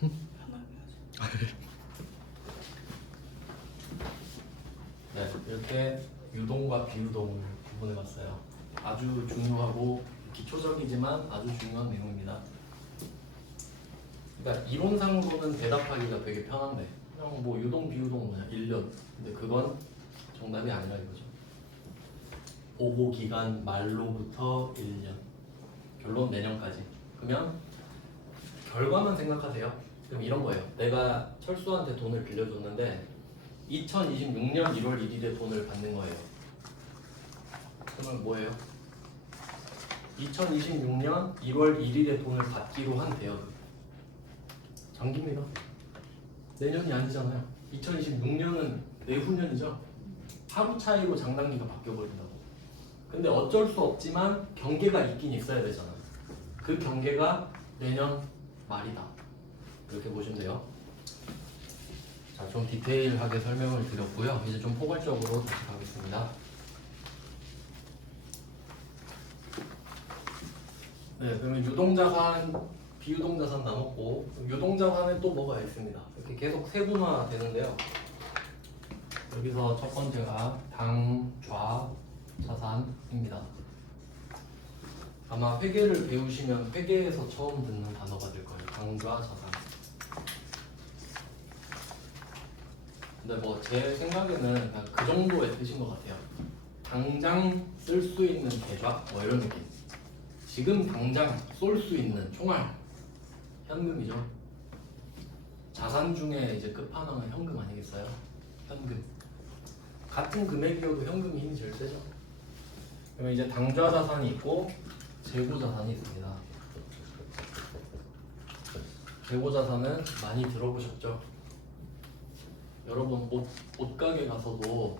네, 이렇게 유동과 비유동을 구분해봤어요. 아주 중요하고 기초적이지만 아주 중요한 내용입니다. 그러니까 이론상으로는 대답하기가 되게 편한데 그냥 뭐 유동 비유동 뭐냐 1년 근데 그건 정답이 아니라 이거죠. 보고 기간 말로부터 1년 결론 내년까지. 그러면 결과만 생각하세요. 그럼 이런 거예요. 내가 철수한테 돈을 빌려줬는데 2026년 1월 1일에 돈을 받는 거예요. 그러면 뭐예요? 2026년 1월 1일에 돈을 받기로 한 대여금. 장기입니다. 내년이 아니잖아요. 2026년은 내후년이죠. 하루 차이로 장단기가 바뀌어버린다고. 근데 어쩔 수 없지만 경계가 있긴 있어야 되잖아. 그 경계가 내년 말이다. 이렇게 보시면 돼요. 자, 좀 디테일하게 설명을 드렸고요. 이제 좀 포괄적으로 다시 가겠습니다. 네, 그러면 유동자산, 비유동자산 나눴고 유동자산에 또 뭐가 있습니다. 이렇게 계속 세분화 되는데요. 여기서 첫 번째가 당좌 자산입니다. 아마 회계를 배우시면 회계에서 처음 듣는 단어가 될 거예요. 당좌 자산. 근데 뭐 제 생각에는 그냥 그 정도의 뜻인 것 같아요. 당장 쓸 수 있는 계좌 뭐 이런 느낌. 지금 당장 쏠 수 있는 총알 현금이죠. 자산 중에 이제 끝판왕은 현금 아니겠어요? 현금. 같은 금액이어도 현금이 힘이 제일 세죠. 그러면 이제 당좌 자산이 있고 재고 자산이 있습니다. 재고 자산은 많이 들어보셨죠? 여러분 옷가게 가서도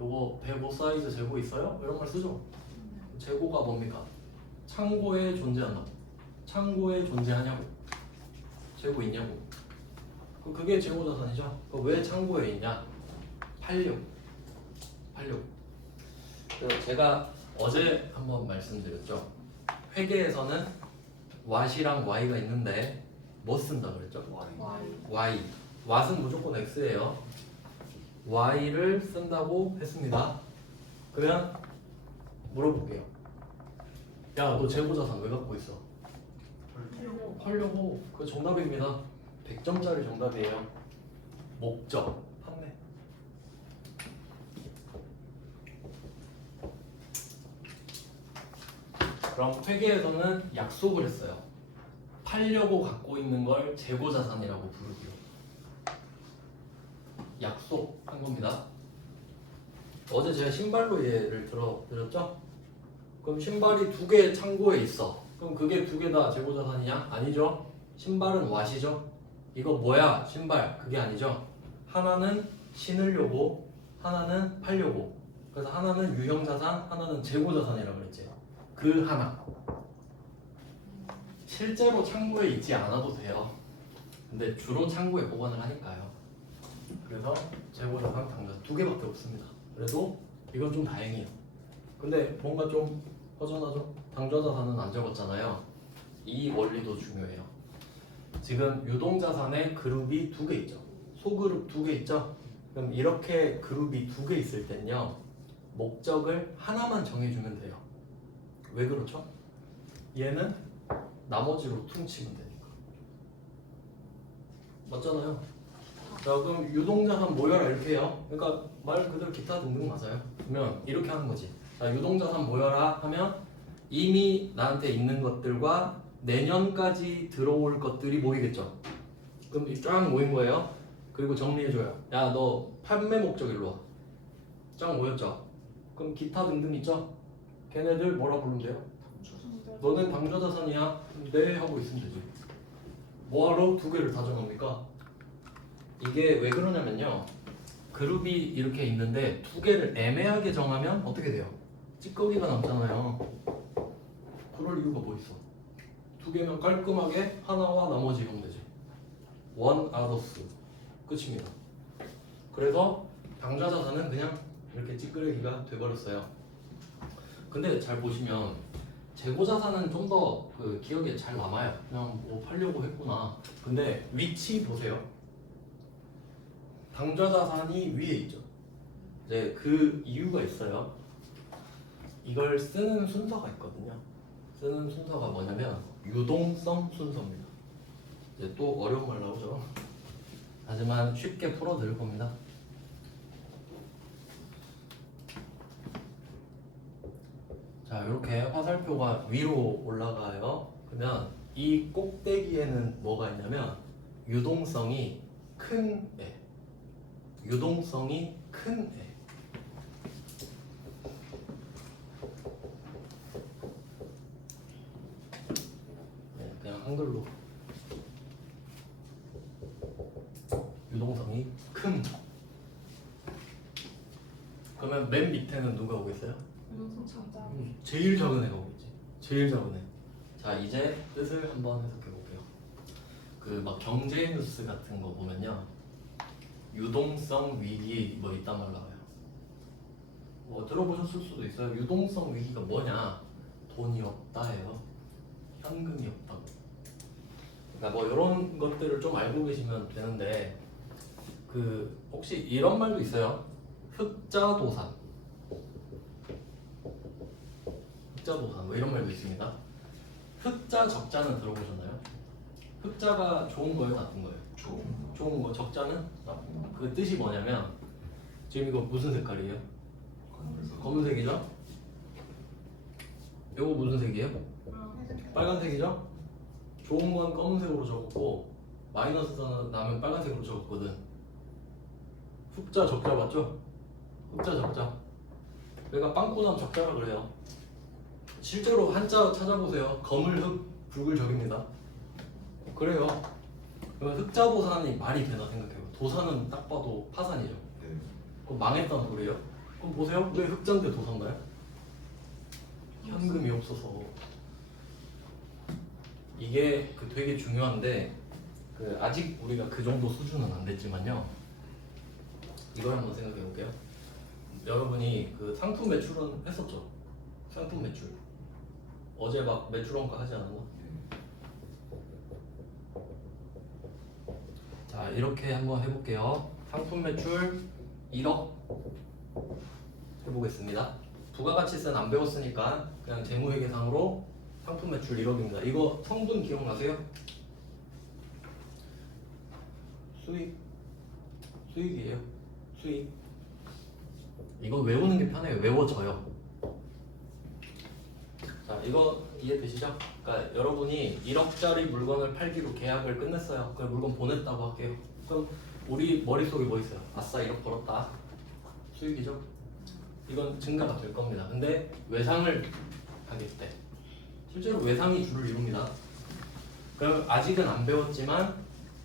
요거 105 사이즈 재고 있어요? 이런 말 쓰죠? 재고가 뭡니까? 창고에 존재한다고. 창고에 존재하냐고. 재고 있냐고. 그게 재고 자산이죠. 왜 창고에 있냐? 팔려고. 그래서 제가 어제 한번 말씀드렸죠. 회계에서는 what이랑 y가 있는데 뭐 쓴다 그랬죠? y. what은 무조건 x예요. y를 쓴다고 했습니다. 그러면 물어볼게요. 야, 너 재고자산 왜 갖고 있어? 팔려고. 그 정답입니다. 100점짜리 정답이에요. 목적, 판매. 그럼 회계에서는 약속을 했어요. 팔려고 갖고 있는 걸 재고자산이라고 부르기로. 약속한 겁니다. 어제 제가 신발로 예를 들었죠? 그럼 신발이 2개 창고에 있어. 그럼 그게 2개 다 재고자산이냐? 아니죠. 신발은 what이죠. 이거 뭐야? 신발. 그게 아니죠. 하나는 신으려고, 하나는 팔려고. 그래서 하나는 유형자산, 하나는 재고자산이라고 그랬지. 그 하나. 실제로 창고에 있지 않아도 돼요. 근데 주로 창고에 보관을 하니까요. 그래서 재고자산, 당좌자산 2개밖에 없습니다. 그래도 이건 좀 다행이에요. 근데 뭔가 좀 허전하죠? 당좌자산은 안 적었잖아요. 이 원리도 중요해요. 지금 유동자산에 그룹이 2개 있죠. 소그룹 2개 있죠. 그럼 이렇게 그룹이 2개 있을 땐요, 목적을 하나만 정해주면 돼요. 왜 그렇죠? 얘는 나머지로 퉁치면 되니까. 맞잖아요. 자, 그럼 유동자산 모여라 이렇게 해요. 그러니까 말 그대로 기타 등등 맞아요. 그러면 이렇게 하는 거지. 자, 유동자산 모여라 하면 이미 나한테 있는 것들과 내년까지 들어올 것들이 모이겠죠. 그럼 쫙 모인 거예요. 그리고 정리해줘요. 야, 너 판매 목적 일로 와. 쫙 모였죠. 그럼 기타 등등 있죠. 걔네들 뭐라 부르면 돼요? 너는 당좌자산이야? 네 하고 있으면 되지. 뭐하러 2개를 다 정합니까? 이게 왜 그러냐면요, 그룹이 이렇게 있는데 2개를 애매하게 정하면 어떻게 돼요? 찌꺼기가 남잖아요. 그럴 이유가 뭐 있어? 2개면 깔끔하게 하나와 나머지 하면 되지. one others 끝입니다. 그래서 당좌자산은 그냥 이렇게 찌끄레기가 돼버렸어요. 근데 잘 보시면 재고자산은 좀 더 그 기억에 잘 남아요. 그냥 뭐 팔려고 했구나. 근데 위치 보세요. 당좌자산이 위에 있죠. 이제 그 이유가 있어요. 이걸 쓰는 순서가 있거든요. 쓰는 순서가 뭐냐면 유동성 순서입니다. 이제 또 어려운 말 나오죠. 하지만 쉽게 풀어드릴 겁니다. 자, 이렇게 화살표가 위로 올라가요. 그러면 이 꼭대기에는 뭐가 있냐면 유동성이 큰 애. 유동성이 큰 애. 네, 그냥 한글로. 유동성이 큰. 그러면 맨 밑에는 누가 오겠어요? 유동성 작다. 제일 작은 애가 오겠지. 제일 작은 애. 자, 이제 뜻을 한번 해석해 볼게요. 그 막 경제 뉴스 같은 거 보면요, 유동성 위기 뭐 있단 말 나와요. 뭐 들어보셨을 수도 있어요. 유동성 위기가 뭐냐? 돈이 없다예요. 현금이 없다고. 그러니까 뭐 이런 것들을 좀 알고 계시면 되는데, 그 혹시 이런 말도 있어요. 흑자도산. 흑자도산 뭐 이런 말도 있습니다. 흑자 적자는 들어보셨나요? 흑자가 좋은 거예요, 나쁜 거예요? 좋은 거. 적자는 나쁜 거. 그 뜻이 뭐냐면 지금 이거 무슨 색깔이에요? 검은색이죠? 이거 무슨 색이에요? 빨간색이죠? 좋은 건 검은색으로 적었고 마이너스 나면 빨간색으로 적었거든. 흑자 적자 맞죠? 흑자 적자. 그러니까 빵꾸 나면 적자라 그래요. 실제로 한자 찾아보세요. 검을 흑, 붉을 적입니다. 그래요. 그러면 흑자도산이 말이 되나 생각해요. 도산은 딱 봐도 파산이죠. 그럼 망했다는 소리예요. 그럼 보세요. 왜 흑자인데 도산가요? 현금이 없어서. 이게 그 되게 중요한데 그 아직 우리가 그 정도 수준은 안 됐지만요. 이걸 한번 생각해 볼게요. 여러분이 그 상품 매출은 했었죠? 상품 매출. 어제 막 매출 원가 하지 않았나? 자, 이렇게 한번 해볼게요. 상품 매출 1억 해보겠습니다. 부가가치세는 안 배웠으니까 그냥 재무회계상으로 상품 매출 1억입니다. 이거 성분 기억나세요? 수익이에요. 수익. 이거 외우는 게 편해요. 외워져요. 자, 이거 이해되시죠? 그러니까 여러분이 1억짜리 물건을 팔기로 계약을 끝냈어요. 그 물건 보냈다고 할게요. 그럼 우리 머릿속에 뭐 있어요? 아싸 1억 벌었다. 수익이죠? 이건 증가가 될 겁니다. 근데 외상을 하겠을 때 실제로 외상이 주를 이룹니다. 그럼 아직은 안 배웠지만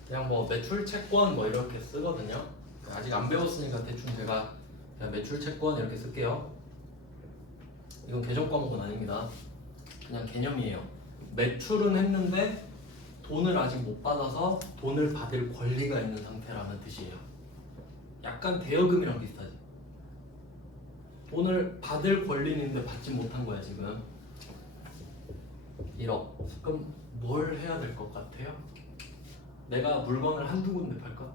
그냥 뭐 매출 채권 뭐 이렇게 쓰거든요. 아직 안 배웠으니까 대충 제가 그냥 매출 채권 이렇게 쓸게요. 이건 개정 과목은 아닙니다. 그냥 개념이에요. 매출은 했는데 돈을 아직 못 받아서 돈을 받을 권리가 있는 상태라는 뜻이에요. 약간 대여금이랑 비슷하지. 돈을 받을 권리는 있는데 받지 못한 거야 지금. 1억. 그럼 뭘 해야 될 것 같아요? 내가 물건을 한두 군데 팔까?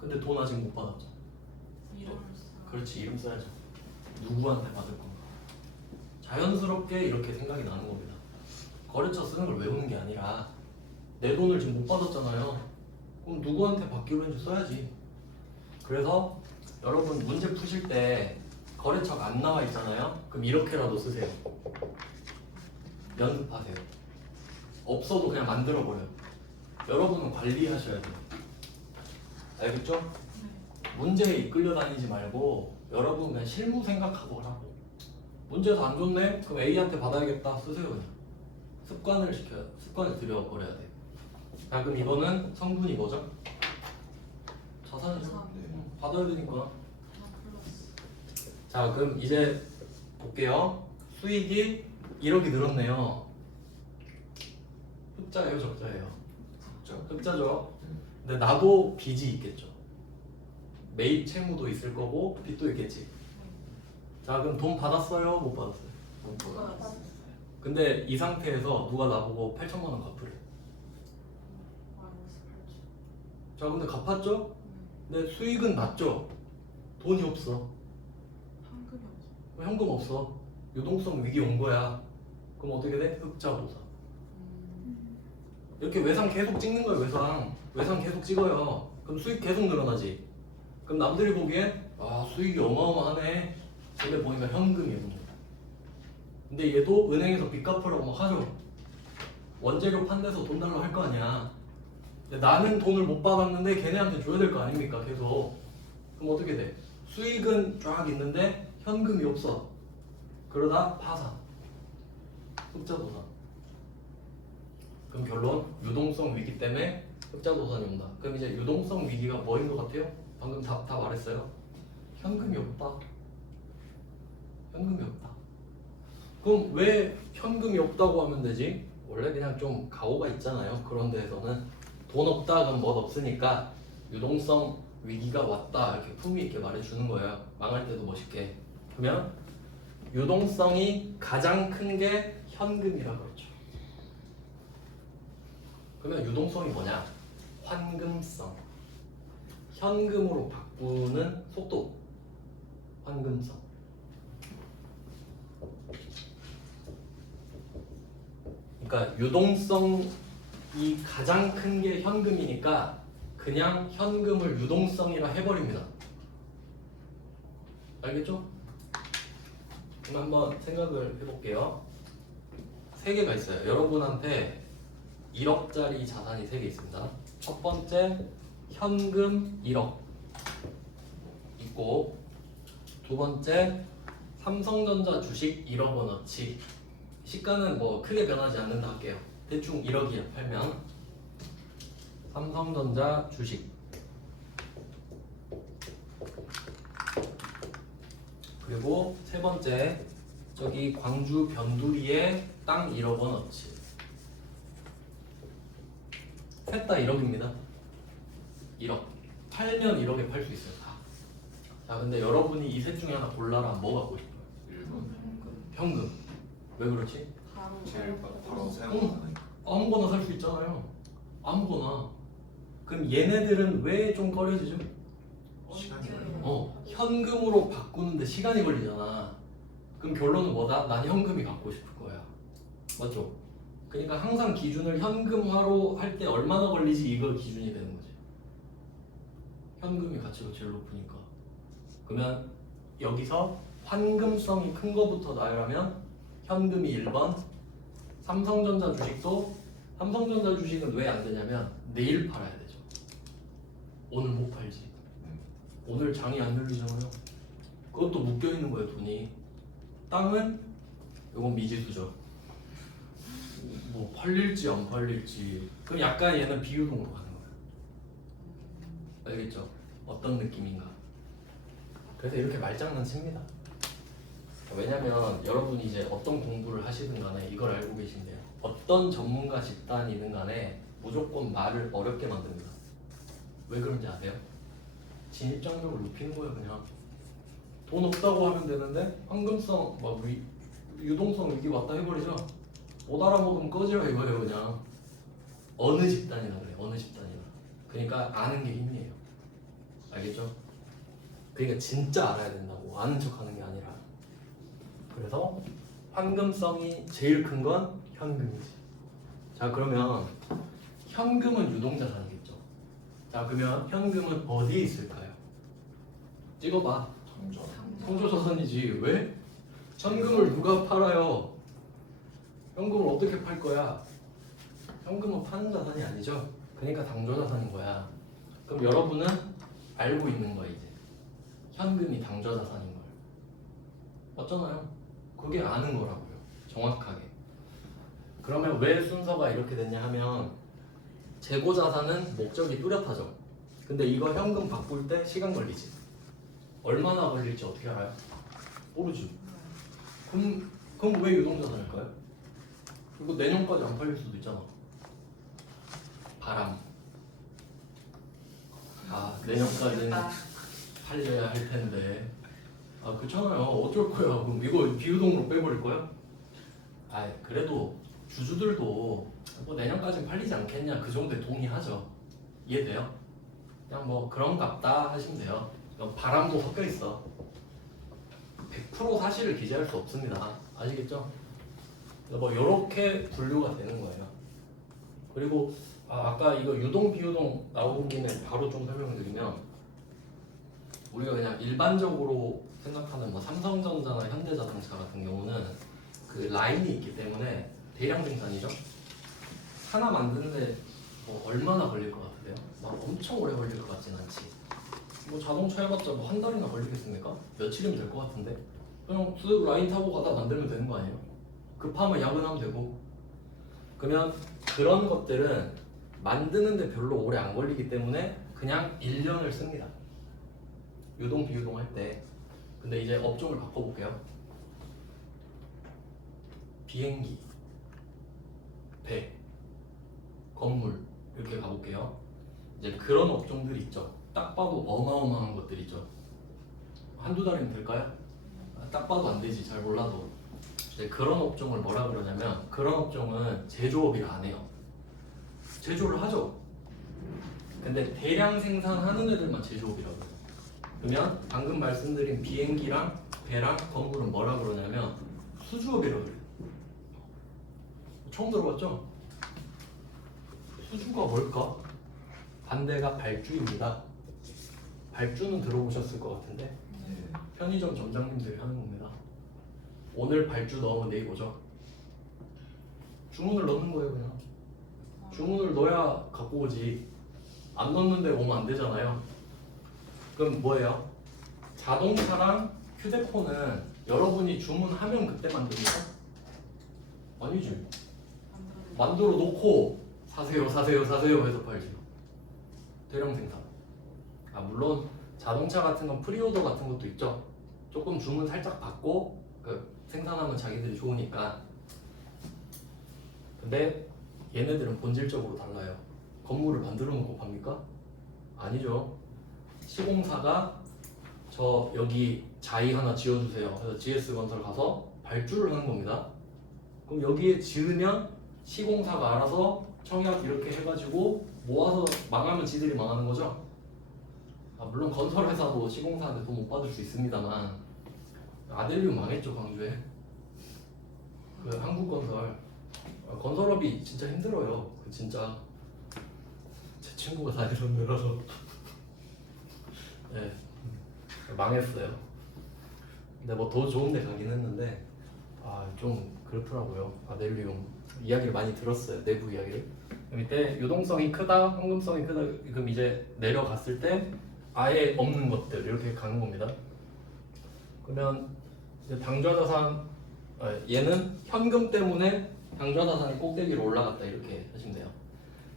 근데 돈 아직 못 받았죠. 이름을 그렇지, 이름 써야죠. 누구한테 받을 건가? 자연스럽게 이렇게 생각이 나는 겁니다. 거래처 쓰는 걸 외우는 게 아니라 내 돈을 지금 못 받았잖아요. 그럼 누구한테 받기로 했는지 써야지. 그래서 여러분 문제 푸실 때 거래처가 안 나와 있잖아요. 그럼 이렇게라도 쓰세요. 연습하세요. 없어도 그냥 만들어 버려요. 여러분은 관리하셔야 돼요. 알겠죠? 문제에 이끌려 다니지 말고 여러분 그냥 실무 생각하고 하라고. 문제에서 안 좋네? 그럼 A한테 받아야겠다. 쓰세요 그냥. 습관을 시켜야, 습관을 들여버려야 돼. 자, 그럼 이거는 성분이 뭐죠? 자산이죠. 받아야 되니까. 자, 그럼 이제 볼게요. 수익이 1억이 늘었네요. 흑자예요, 적자예요? 흑자죠. 근데 나도 빚이 있겠죠. 매입 채무도 있을 거고 빚도 있겠지. 자, 그럼 돈 받았어요? 못 받았어요? 근데 이 상태에서 누가 나보고 8천만 원 갚으래. 마이너스 8천. 자, 근데 갚았죠? 근데 수익은 났죠? 돈이 없어. 현금이 없어. 현금 없어. 유동성 위기 온 거야. 그럼 어떻게 돼? 흑자보상. 이렇게 외상 계속 찍는 거예요. 외상 계속 찍어요. 그럼 수익 계속 늘어나지. 그럼 남들이 보기엔 아, 수익이 어마어마하네. 근데 보니까 현금이 없는 거야. 근데 얘도 은행에서 빚 갚으라고 막 하죠. 원재료 판대서 돈 달라고 할 거 아니야. 근데 나는 돈을 못 받았는데 걔네한테 줘야 될 거 아닙니까? 계속. 그럼 어떻게 돼? 수익은 쫙 있는데 현금이 없어. 그러다 파산. 흑자도산. 그럼 결론 유동성 위기 때문에 흑자도산이 온다. 그럼 이제 유동성 위기가 뭐인 것 같아요? 방금 다 말했어요. 현금이 없다. 현금이 없다. 그럼 왜 현금이 없다고 하면 되지? 원래 그냥 좀 가오가 있잖아요. 그런 데에서는 돈 없다 그럼 멋 없으니까 유동성 위기가 왔다 이렇게 품위 있게 말해주는 거예요. 망할 때도 멋있게. 그러면 유동성이 가장 큰 게 현금이라고 했죠. 그러면 유동성이 뭐냐? 환금성. 현금으로 바꾸는 속도. 환금성. 그러니까 유동성이 가장 큰 게 현금이니까 그냥 현금을 유동성이라 해버립니다. 알겠죠? 그럼 한번 생각을 해볼게요. 세 개가 있어요. 여러분한테 1억짜리 자산이 3개 있습니다. 첫 번째 현금 1억 있고, 두 번째 삼성전자 주식 1억 원어치. 시가는 뭐 크게 변하지 않는다 할게요. 대충 1억이야 팔면. 삼성전자 주식. 그리고 세 번째 저기 광주 변두리에 땅 1억 원어치. 셋 다 1억입니다. 1억. 팔면 1억에 팔 수 있어요. 다. 자, 근데 여러분이 이 셋 중에 하나 골라라. 뭐 갖고 싶어요? 1번 현금. 왜 그렇지? 바로 제일 바로 사용하는 아무거나 살 수 있잖아요. 아무거나. 그럼 얘네들은 왜 좀 꺼려지죠? 시간이 언제? 걸려. 현금으로 바꾸는데 시간이 걸리잖아. 그럼 결론은 뭐다? 난 현금이 갖고 싶을 거야. 맞죠? 그러니까 항상 기준을 현금화로 할 때 얼마나 걸리지 이거 기준이 되는 거지. 현금이 가치가 제일 높으니까. 그러면 여기서 환금성이 큰 거부터 나열하면 현금이 1번, 삼성전자 주식도 삼성전자 주식은 왜 안 되냐면 내일 팔아야 되죠. 오늘 못 팔지. 오늘 장이 안 열리잖아요. 그것도 묶여 있는 거예요, 돈이. 땅은 이건 미지수죠. 뭐 팔릴지 안 팔릴지. 그럼 약간 얘는 비유동으로 가는 거예요. 알겠죠? 어떤 느낌인가? 그래서 이렇게 말장난 칩니다. 왜냐면 여러분이 이제 어떤 공부를 하시든 간에 이걸 알고 계신데요. 어떤 전문가 집단이든 간에 무조건 말을 어렵게 만듭니다. 왜 그런지 아세요? 진입장벽을 높이는 거예요. 그냥 돈 없다고 하면 되는데 황금성 막 유동성 위기 왔다 해버리죠. 못 알아먹으면 꺼지라 이거예요. 그냥 어느 집단이나 그래. 어느 집단이나. 그러니까 아는 게 힘이에요. 알겠죠? 그러니까 진짜 알아야 된다고. 아는 척하는 게 아니라. 그래서 황금성이 제일 큰 건 현금이지. 자, 그러면 현금은 유동자산이겠죠. 자, 그러면 현금은 어디에 있을까요? 찍어봐. 동전 통조자산이지. 왜? 현금을 누가 팔아요? 현금을 어떻게 팔 거야? 현금은 파는 자산이 아니죠. 그러니까 당조자산인 거야. 그럼 여러분은 알고 있는 거야 이제. 현금이 당조자산인 걸. 맞잖아요. 그게 아는 거라고요. 정확하게. 그러면 왜 순서가 이렇게 됐냐 하면 재고자산은 목적이 뚜렷하죠. 근데 이거 현금 바꿀 때 시간 걸리지. 얼마나 걸릴지 어떻게 알아요? 모르지. 그럼 왜 유동자산일까요? 그리고 내년까지 안 팔릴 수도 있잖아. 바람. 아, 내년까지는 팔려야 할 텐데. 아, 그렇잖아요. 어쩔 거야. 그럼 이거 비유동으로 빼버릴 거야? 아 그래도 주주들도 뭐 내년까지는 팔리지 않겠냐 그 정도에 동의하죠. 이해돼요? 그냥 뭐 그런 같다 하시면 돼요. 그럼 바람도 섞여 있어. 100% 사실을 기재할 수 없습니다. 아시겠죠? 뭐 이렇게 분류가 되는 거예요. 그리고 아까 이거 유동 비유동 나온 김에 바로 좀 설명을 드리면 우리가 그냥 일반적으로 생각하는 뭐 삼성전자나 현대자동차 같은 경우는 그 라인이 있기 때문에 대량 생산이죠. 하나 만드는데 뭐 얼마나 걸릴 것 같으세요? 막 엄청 오래 걸릴 것 같진 않지. 뭐 자동차 해봤자 뭐 한 달이나 걸리겠습니까? 며칠이면 될 것 같은데 그냥 쓱 라인 타고 가다 만들면 되는 거 아니에요? 급하면 야근하면 되고. 그러면 그런 것들은 만드는데 별로 오래 안 걸리기 때문에 그냥 1년을 씁니다. 유동 비유동 할 때. 근데 이제 업종을 바꿔볼게요. 비행기, 배, 건물 이렇게 가볼게요. 이제 그런 업종들이 있죠. 딱 봐도 어마어마한 것들 있죠. 한두 달이면 될까요? 딱 봐도 안 되지. 잘 몰라도. 이제 그런 업종을 뭐라 그러냐면 그런 업종은 제조업이라 안 해요. 제조를 하죠. 근데 대량 생산하는 애들만 제조업이라고 해요. 그러면 방금 말씀드린 비행기랑 배랑 건물은 뭐라 그러냐면 수주업이라고 해요. 처음 들어봤죠? 수주가 뭘까? 반대가 발주입니다. 발주는 들어보셨을 것 같은데 네. 편의점 점장님들이 하는 겁니다. 오늘 발주 넣으면 내일 오죠. 주문을 넣는 거예요 그냥. 주문을 넣어야 갖고 오지. 안 넣는데 오면 안 되잖아요. 그럼 뭐예요? 자동차랑 휴대폰은 여러분이 주문하면 그때 만듭니까? 아니지. 만들어 놓고 사세요 해서 팔지. 대량 생산. 물론 자동차 같은 건 프리오더 같은 것도 있죠. 조금 주문 살짝 받고 생산하면 자기들이 좋으니까. 근데 얘네들은 본질적으로 달라요. 건물을 만들어 놓고 팝니까? 아니죠. 시공사가 저 여기 자이 하나 지어주세요. 그래서 GS건설 가서 발주를 하는 겁니다. 그럼 여기에 지으면 시공사가 알아서 청약 이렇게 해가지고 모아서 망하면 지들이 망하는 거죠. 물론 건설회사도 시공사한테 돈 못 받을 수 있습니다만 아델리움 망했죠 광주에. 그 한국건설 건설업이 진짜 힘들어요. 진짜 제 친구가 다니던 데라서 네, 망했어요. 근데 뭐 더 좋은 데 가긴 했는데 좀 그렇더라고요. 아델리움 이야기를 많이 들었어요. 내부 이야기를. 이때 유동성이 크다, 황금성이 크다. 그럼 이제 내려갔을 때 아예 없는 것들 이렇게 가는 겁니다. 그러면 이제 당좌자산 얘는 현금 때문에 당좌자산이 꼭대기로 올라갔다 이렇게 하시면 돼요.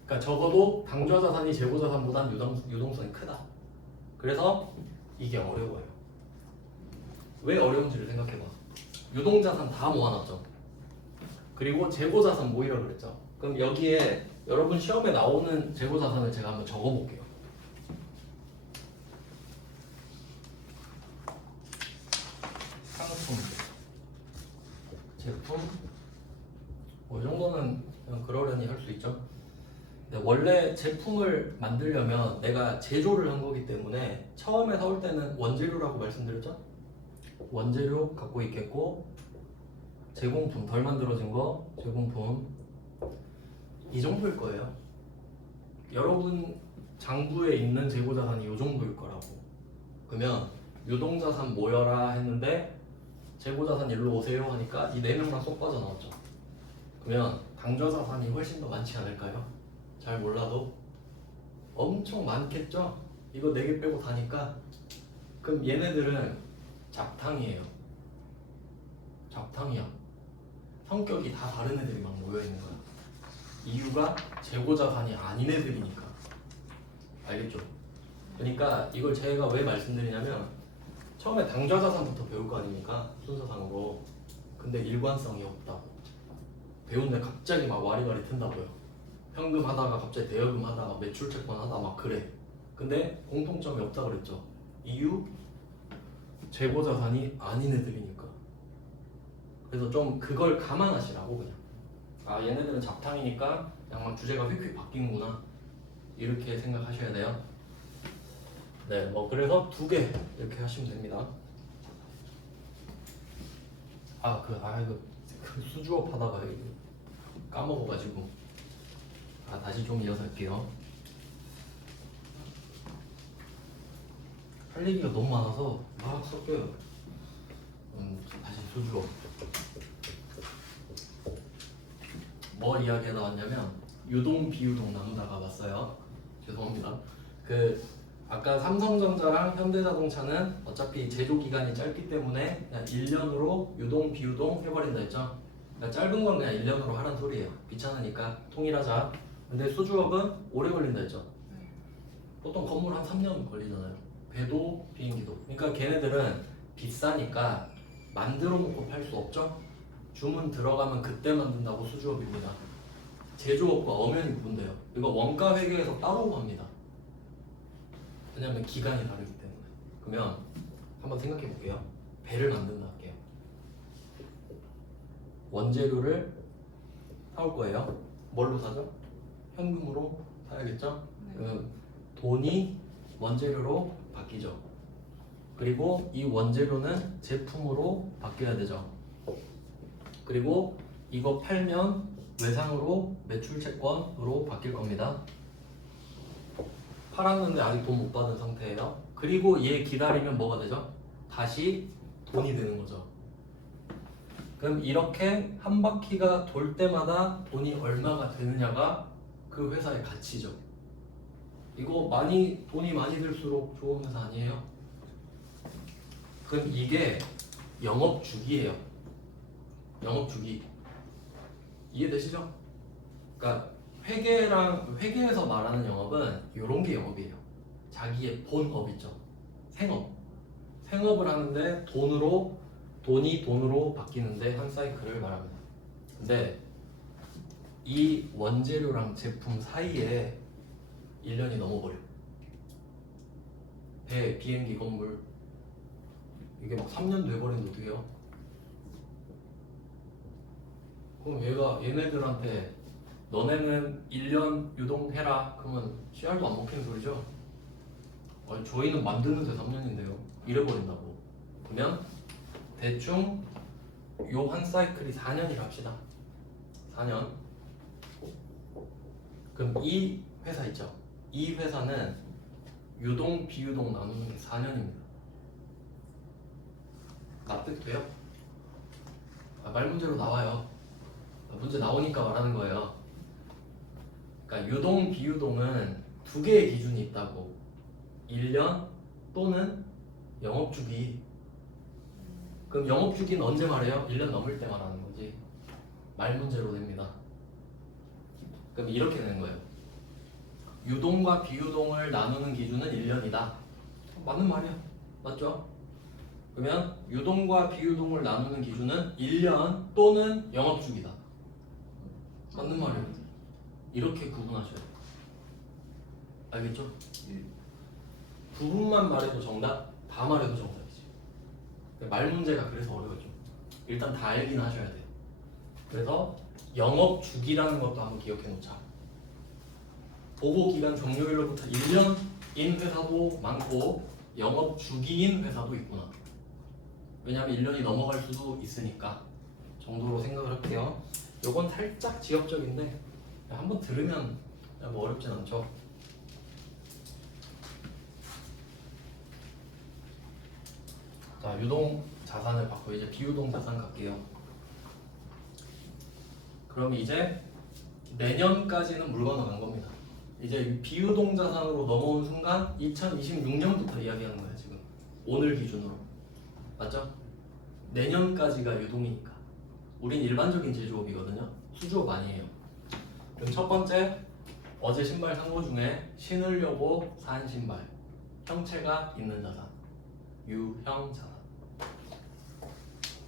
그러니까 적어도 당좌자산이 재고자산보단 유동성이 크다. 그래서 이게 어려워요. 왜 어려운지를 생각해봐. 유동자산 다 모아놨죠. 그리고 재고자산 모이라 그랬죠. 그럼 여기에 여러분 시험에 나오는 재고자산을 제가 한번 적어볼게요. 상품, 제품, 이 정도는 그냥 그러려니 할 수 있죠. 근데 원래 제품을 만들려면 내가 제조를 한 거기 때문에 처음에 사올 때는 원재료라고 말씀드렸죠? 원재료 갖고 있겠고 제공품 덜 만들어진 거 제공품 이 정도일 거예요. 여러분 장부에 있는 재고자산이 이 정도일 거라고. 그러면 유동자산 모여라 했는데 재고자산 일로 오세요 하니까 이 4명만 쏙 빠져나왔죠. 그러면 당좌자산이 훨씬 더 많지 않을까요? 잘 몰라도 엄청 많겠죠? 이거 4개 빼고 다니까. 그럼 얘네들은 잡탕이에요. 잡탕이야. 성격이 다 다른 애들이 막 모여있는 거야. 이유가 재고자산이 아닌 애들이니까. 알겠죠? 그러니까 이걸 제가 왜 말씀드리냐면 처음에 당좌자산부터 배울 거 아닙니까? 순서상으로. 근데 일관성이 없다고. 배우는데 갑자기 막 와리가리 튼다고요. 현금 하다가 갑자기 대여금 하다가 매출 채권 하다가 막 그래. 근데 공통점이 없다 그랬죠. 이유? 재고자산이 아닌 애들이니까. 그래서 좀 그걸 감안하시라고 그냥. 아 얘네들은 잡탕이니까 그냥 막 주제가 휙휙 바뀌는구나 이렇게 생각하셔야 돼요. 네, 뭐 그래서 2개 이렇게 하시면 됩니다. 그 수주업 하다가 이거 까먹어가지고 다시 좀 이어서 할게요. 할 얘기가 너무 많아서 막 섞여요. 다시 수주업. 뭐 이야기가 나왔냐면 유동 비유동 나누다가 봤어요. 죄송합니다. 아까 삼성전자랑 현대자동차는 어차피 제조 기간이 짧기 때문에 그냥 1년으로 유동 비유동 해버린다 했죠. 그러니까 짧은 건 그냥 1년으로 하란 소리예요. 귀찮으니까 통일하자. 근데 수주업은 오래 걸린다 했죠. 보통 건물 한 3년 걸리잖아요. 배도 비행기도. 그러니까 걔네들은 비싸니까 만들어 놓고 팔 수 없죠. 주문 들어가면 그때 만든다고 수주업입니다. 제조업과 엄연히 구분돼요. 이거 원가 회계에서 따로 합니다. 왜냐면 기간이 다르기 때문에. 그러면 한번 생각해 볼게요. 배를 만든다 할게요. 원재료를 사올 거예요. 뭘로 사죠? 현금으로 사야겠죠? 그럼 돈이 원재료로 바뀌죠. 그리고 이 원재료는 제품으로 바뀌어야 되죠. 그리고 이거 팔면 외상으로 매출 채권으로 바뀔 겁니다. 팔았는데 아직 돈 못 받은 상태예요. 그리고 얘 기다리면 뭐가 되죠? 다시 돈이 되는 거죠. 그럼 이렇게 한 바퀴가 돌 때마다 돈이 얼마가 되느냐가 그 회사의 가치죠. 이거 돈이 많이 들수록 좋은 회사 아니에요? 그럼 이게 영업 주기예요. 영업 주기. 이해되시죠? 그러니까 회계에서 말하는 영업은 이런 게 영업이에요. 자기의 본업 있죠. 생업. 생업을 하는데 돈이 돈으로 바뀌는데 한 사이클을 말합니다. 근데 이 원재료랑 제품 사이에 1년이 넘어버려. 배, 비행기, 건물 이게 막 3년 돼버리는데 어떻게 해요? 그럼 얘네들한테 너네는 1년 유동해라 그러면 씨알도 안 먹히는 소리죠? 저희는 만드는데 3년인데요 이래버린다고. 그러면 대충 요 한 사이클이 4년이라 합시다. 4년. 그럼 이 회사 있죠? 이 회사는 유동 비유동 나누는 게 4년입니다. 납득돼요? 말 문제로 나와요. 문제 나오니까 말하는 거예요. 그러니까 유동 비유동은 2개의 기준이 있다고. 1년 또는 영업주기. 그럼 영업주기는 언제 말해요? 1년 넘을 때 말하는 거지. 말 문제로 됩니다. 그럼 이렇게 되는 거예요. 유동과 비유동을 나누는 기준은 1년이다. 맞는 말이야. 맞죠? 그러면 유동과 비유동을 나누는 기준은 1년 또는 영업주기다. 맞는 말이에요. 이렇게 구분하셔야 돼요. 알겠죠? 부분만 말해도 정답, 다 말해도 정답이지. 말 문제가 그래서 어려워요. 일단 다 알긴 하셔야 돼요. 그래서 영업주기라는 것도 한번 기억해 놓자. 보고기간 종료일로부터 1년인 회사도 많고 영업주기인 회사도 있구나. 왜냐하면 1년이 넘어갈 수도 있으니까 정도로 생각을 할게요. 요건 살짝 지역적인데 한번 들으면 뭐 어렵진 않죠. 자, 유동 자산을 받고 이제 비유동 자산 갈게요. 그럼 이제 내년까지는 물 건너간 겁니다. 이제 비유동 자산으로 넘어온 순간 2026년부터 이야기하는 거예요. 지금 오늘 기준으로. 맞죠? 내년까지가 유동이니까. 우린 일반적인 제조업이거든요. 수조업 아니에요. 그럼 첫 번째, 어제 신발 산 거 중에 신으려고 산 신발, 형체가 있는 자산, 유형 자산.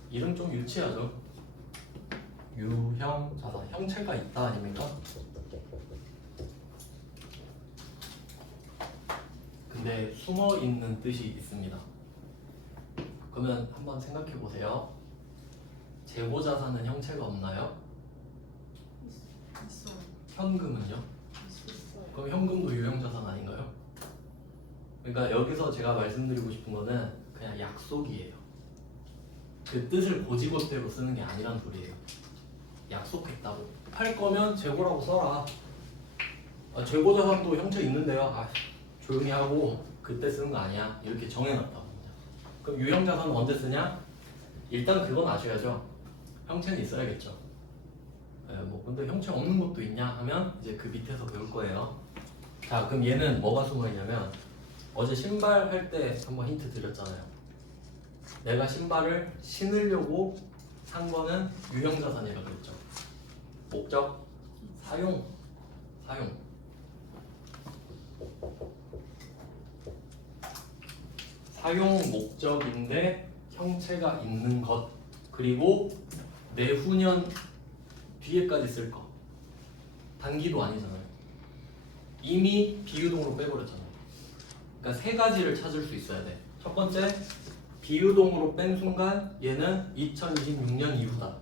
이름 좀 유치하죠? 유형 자산, 형체가 있다 아닙니까? 근데 숨어 있는 뜻이 있습니다. 그러면 한번 생각해 보세요. 재고 자산은 형체가 없나요? 있어요. 현금은요? 있어요. 그럼 현금도 유형 자산 아닌가요? 그러니까 여기서 제가 말씀드리고 싶은 거는 그냥 약속이에요. 그 뜻을 고지고대로 쓰는 게 아니란 소리예요. 약속했다고. 팔 거면 재고라고 써라. 재고 자산도 형체 있는데요. 조용히 하고 그때 쓰는 거 아니야. 이렇게 정해놨다고. 그럼 유형 자산은 언제 쓰냐? 일단 그건 아셔야죠. 형체는 있어야겠죠. 뭐 근데 형체 없는 것도 있냐 하면 이제 그 밑에서 배울 거예요. 자, 그럼 얘는 뭐가 숨어 있냐면 어제 신발 할 때 한번 힌트 드렸잖아요. 내가 신발을 신으려고 산 거는 유형 자산이라고 그랬죠. 목적, 사용. 사용 목적인데 형체가 있는 것, 그리고 내후년 뒤에까지 쓸 거. 단기도 아니잖아요. 이미 비유동으로 빼버렸잖아요. 그러니까 세 가지를 찾을 수 있어야 돼. 첫 번째, 비유동으로 뺀 순간 얘는 2026년 이후다.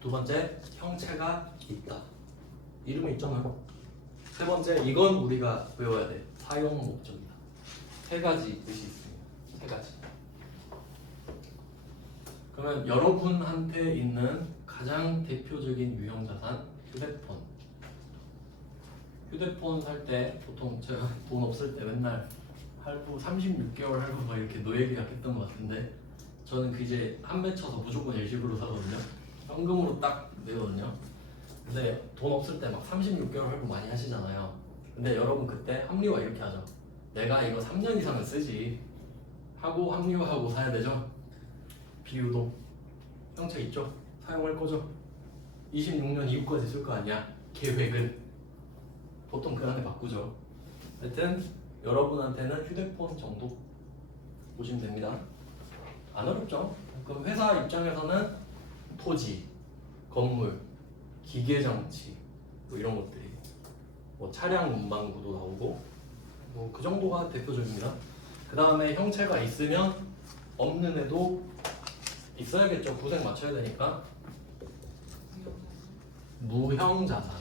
두 번째, 형체가 있다. 이름이 있잖아요. 세 번째, 이건 우리가 외워야 돼. 사용 목적이다. 세 가지 뜻이 있습니다. 세 가지. 그러면 여러분한테 있는 가장 대표적인 유형 자산, 휴대폰. 휴대폰 살 때 보통 제가 돈 없을 때 맨날 할부 36개월 할부 막 이렇게 노예계약 했던 것 같은데, 저는 그 이제 한 배 쳐서 무조건 일시불로 사거든요. 현금으로 딱 내거든요. 근데 돈 없을 때 막 36개월 할부 많이 하시잖아요. 근데 여러분 그때 합리화 이렇게 하죠. 내가 이거 3년 이상은 쓰지 하고 합리화하고 사야 되죠. 비유도 형체 있죠. 사용할 거죠. 26년 이후까지 쓸 거 아니야. 계획은 보통 그 안에 바꾸죠. 하여튼 여러분한테는 휴대폰 정도 보시면 됩니다. 안 어렵죠? 그럼 회사 입장에서는 토지, 건물, 기계장치 뭐 이런 것들이, 뭐 차량 운반구도 나오고 뭐 그 정도가 대표적입니다. 그 다음에 형체가 있으면 없는 애도 있어야겠죠. 구색 맞춰야 되니까. 무형자산.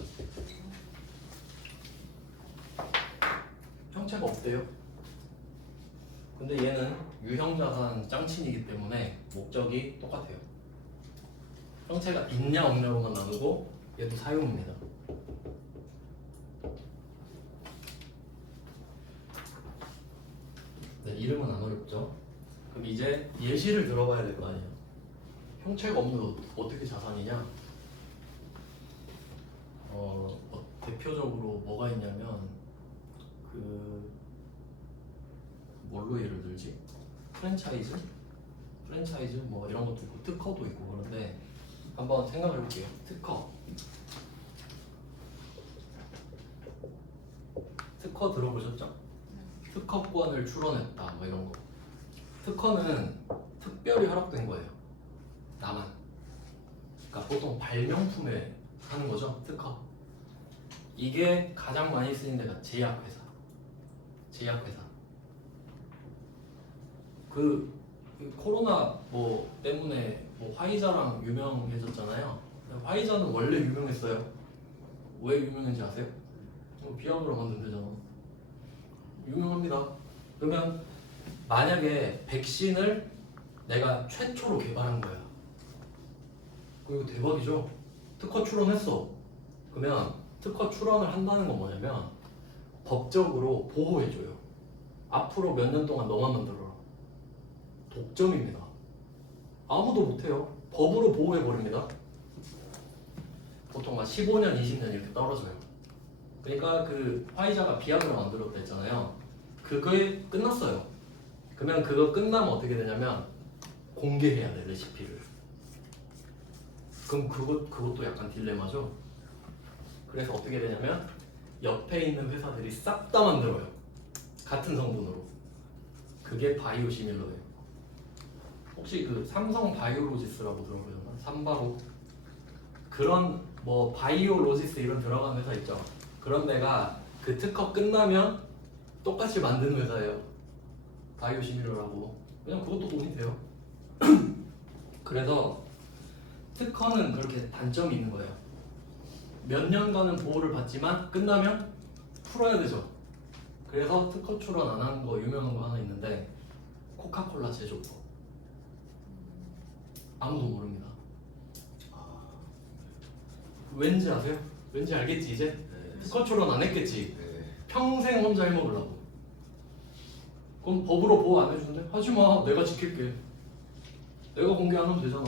형체가 없대요. 근데 얘는 유형자산 짱친이기 때문에 목적이 똑같아요. 형체가 있냐 없냐로만 나누고 얘도 사용입니다. 네, 이름은 안 어렵죠? 그럼 이제 예시를 들어봐야 될 거 아니에요. 형체가 없는 어떻게 자산이냐? 대표적으로 뭐가 있냐면 뭘로 예를 들지? 프랜차이즈 뭐 이런 것도 있고 특허도 있고 그런데 한번 생각해 볼게요. 특허 들어보셨죠? 특허권을 출원했다 뭐 이런 거. 특허는 특별히 허락된 거예요. 나만. 그러니까 보통 발명품에 하는 거죠. 특허. 이게 가장 많이 쓰이는 데가 제약회사. 그 코로나 뭐 때문에 뭐 화이자랑 유명해졌잖아요. 화이자는 원래 유명했어요. 왜 유명한지 아세요? 비약으로 만든 데잖아. 유명합니다. 그러면 만약에 백신을 내가 최초로 개발한 거야. 이거 대박이죠? 특허 출원했어. 그러면 특허 출원을 한다는 건 뭐냐면 법적으로 보호해줘요. 앞으로 몇 년 동안 너만 만들어라. 독점입니다. 아무도 못해요. 법으로 보호해버립니다. 보통 막 15년, 20년 이렇게 떨어져요. 그러니까 그 화이자가 비약을 만들었다 했잖아요. 그게 끝났어요. 그러면 그거 끝나면 어떻게 되냐면 공개해야 돼, 레시피를. 그럼 그것도 약간 딜레마죠. 그래서 어떻게 되냐면 옆에 있는 회사들이 싹 다 만들어요. 같은 성분으로. 그게 바이오시밀러예요. 혹시 그 삼성 바이오로지스라고 들어보셨나? 삼바로. 그런 뭐 바이오로지스 이런 들어가는 회사 있죠. 그런 데가 그 특허 끝나면 똑같이 만드는 회사예요. 바이오시밀러라고. 그냥 그것도 돈이 돼요. 그래서 특허는 그렇게 단점이 있는 거예요. 몇 년간은 보호를 받지만 끝나면 풀어야 되죠. 그래서 특허 출원 안 하는 거 유명한 거 하나 있는데 코카콜라 제조법. 아무도 모릅니다. 아, 왠지 아세요? 왠지 알겠지 이제? 네. 특허 출원 안 했겠지? 네. 평생 혼자 해먹으려고. 그럼 법으로 보호 안 해주는데? 하지마, 내가 지킬게. 내가 공개 안 하면 되잖아.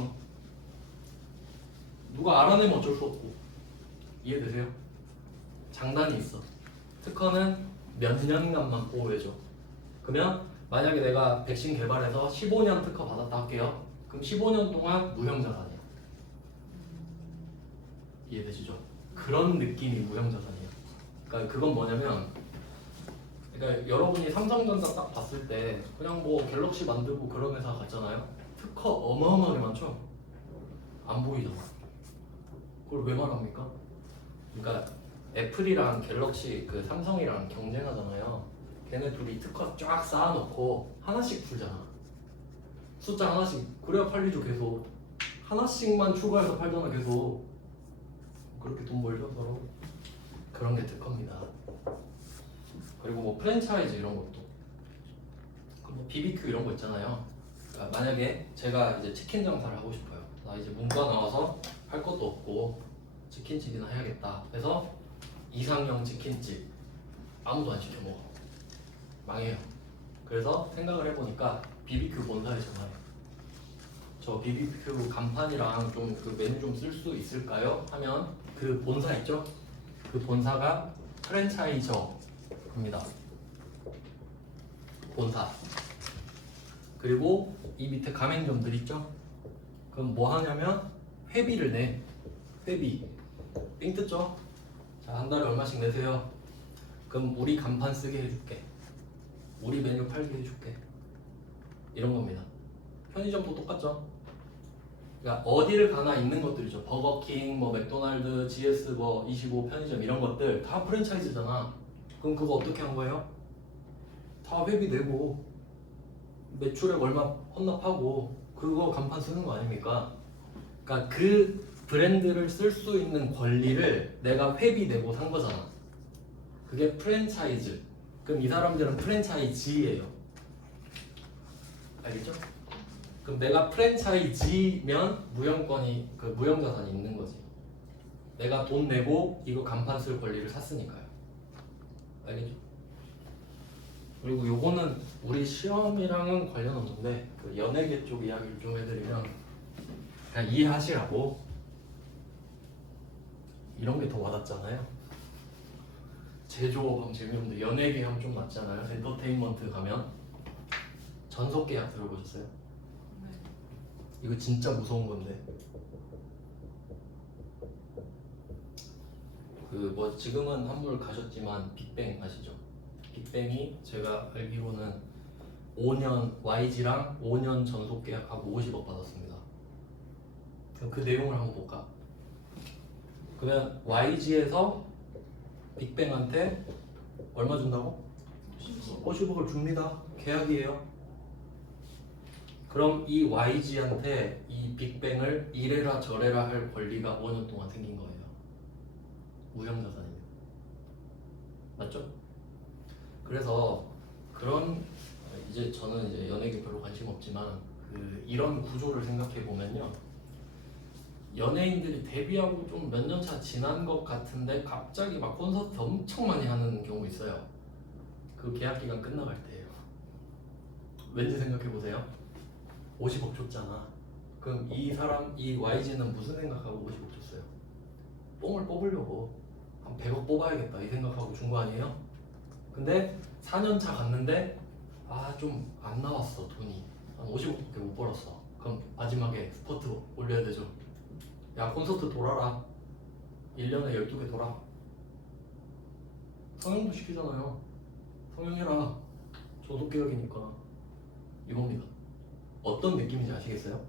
누가 알아내면 어쩔 수 없고. 이해되세요? 장단이 있어. 특허는 몇 년간만 보호해줘. 그러면 만약에 내가 백신 개발해서 15년 특허 받았다 할게요. 그럼 15년 동안 무형자산이야. 이해되시죠? 그런 느낌이 무형자산이에요. 그러니까 그건 뭐냐면, 그러니까 여러분이 삼성전자 딱 봤을 때 그냥 뭐 갤럭시 만들고 그런 회사 같잖아요. 특허 어마어마하게 많죠? 안 보이잖아. 그걸 왜 말합니까? 그러니까 애플이랑 갤럭시 그 삼성이랑 경쟁하잖아요. 걔네 둘이 특허 쫙 쌓아놓고 하나씩 풀잖아. 숫자 하나씩. 그래야 팔리죠. 계속 하나씩만 추가해서 팔잖아. 계속. 그렇게 돈 벌죠 서로. 그런 게 특허입니다. 그리고 뭐 프랜차이즈 이런 것도, 뭐 BBQ 이런 거 있잖아요. 그러니까 만약에 제가 이제 치킨 장사를 하고 싶어요. 나 이제 문과 나와서 할 것도 없고 치킨집이나 해야겠다. 그래서 이상형 치킨집 아무도 안 시켜 먹어. 망해요. 그래서 생각을 해보니까 BBQ 본사에 전화해. 저 BBQ 간판이랑 좀 그 메뉴 좀 쓸 수 있을까요? 하면 그 본사 있죠? 그 본사가 프랜차이저입니다. 본사. 그리고 이 밑에 가맹점들 있죠? 그럼 뭐 하냐면 회비를 내. 회비. 삥 뜯죠? 자, 한 달에 얼마씩 내세요. 그럼 우리 간판 쓰게 해줄게. 우리 메뉴 팔게 해줄게. 이런 겁니다. 편의점도 똑같죠? 그러니까 어디를 가나 있는 것들이죠. 버거킹, 뭐 맥도날드, GS, 뭐 25 편의점 이런 것들 다 프랜차이즈잖아. 그럼 그거 어떻게 한 거예요? 다 회비 내고 매출액 얼마 헌납하고 그거 간판 쓰는 거 아닙니까? 그러니까 그 브랜드를 쓸 수 있는 권리를 내가 회비 내고 산 거잖아. 그게 프랜차이즈. 그럼 이 사람들은 프랜차이즈예요. 알겠죠? 그럼 내가 프랜차이즈면 무형권이 그 무형자산이 있는 거지. 내가 돈 내고 이거 간판 쓸 권리를 샀으니까요. 알겠죠? 그리고 요거는 우리 시험이랑은 관련 없는데 그 연예계 쪽 이야기를 좀 해드리면 그냥 이해하시라고. 이런 게 더 와닿잖아요. 제조업 하면 재미없는데 연예계 하면 좀 낫잖아요. 엔터테인먼트 가면 전속 계약 들어보셨어요? 네. 이거 진짜 무서운 건데 그 뭐 지금은 한물 가셨지만 빅뱅 아시죠? 빅뱅이 제가 알기로는 5년 YG랑 5년 전속 계약하고 50억 받았습니다. 그럼 그 내용을 한번 볼까? 그러면 YG에서 빅뱅한테 얼마 준다고? 50억을 줍니다. 계약이에요. 그럼 이 YG한테 이 빅뱅을 이래라 저래라 할 권리가 5년 동안 생긴 거예요. 무형자산입니다. 맞죠? 그래서 그런 이제 저는 이제 연예계 별로 관심 없지만 그 이런 구조를 생각해 보면요. 연예인들이 데뷔하고 좀 몇 년 차 지난 것 같은데 갑자기 막 콘서트 엄청 많이 하는 경우 있어요. 그 계약 기간 끝나갈 때예요. 왠지 생각해 보세요. 50억 줬잖아. 그럼 이 사람, 이 YG는 무슨 생각하고 50억 줬어요? 뽕을 뽑으려고 한 100억 뽑아야겠다 이 생각하고 준 거 아니에요? 근데 4년 차 갔는데 아 좀 안 나왔어 돈이. 한 50억밖에 못 벌었어. 그럼 마지막에 스퍼트 올려야 되죠. 야 콘서트 돌아라. 1년에 12개 돌아. 성형도 시키잖아요. 성형해라. 저속계약이니까. 이겁니다. 어떤 느낌인지 아시겠어요?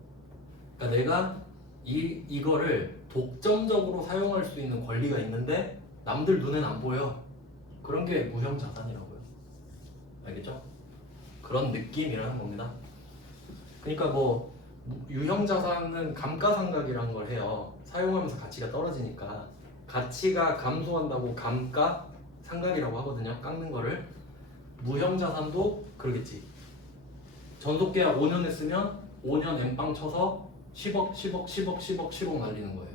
그러니까 내가 이거를 독점적으로 사용할 수 있는 권리가 있는데 남들 눈엔 안 보여. 그런 게 무형자산이라고요. 알겠죠? 그런 느낌이라는 겁니다. 그러니까 뭐 유형 자산은 감가상각이라는 걸 해요. 사용하면서 가치가 떨어지니까 가치가 감소한다고 감가상각이라고 하거든요. 깎는 거를. 무형 자산도 그러겠지. 전속계약 5년 했으면 5년 엠빵 쳐서 10억, 10억, 10억, 10억, 10억 날리는 거예요.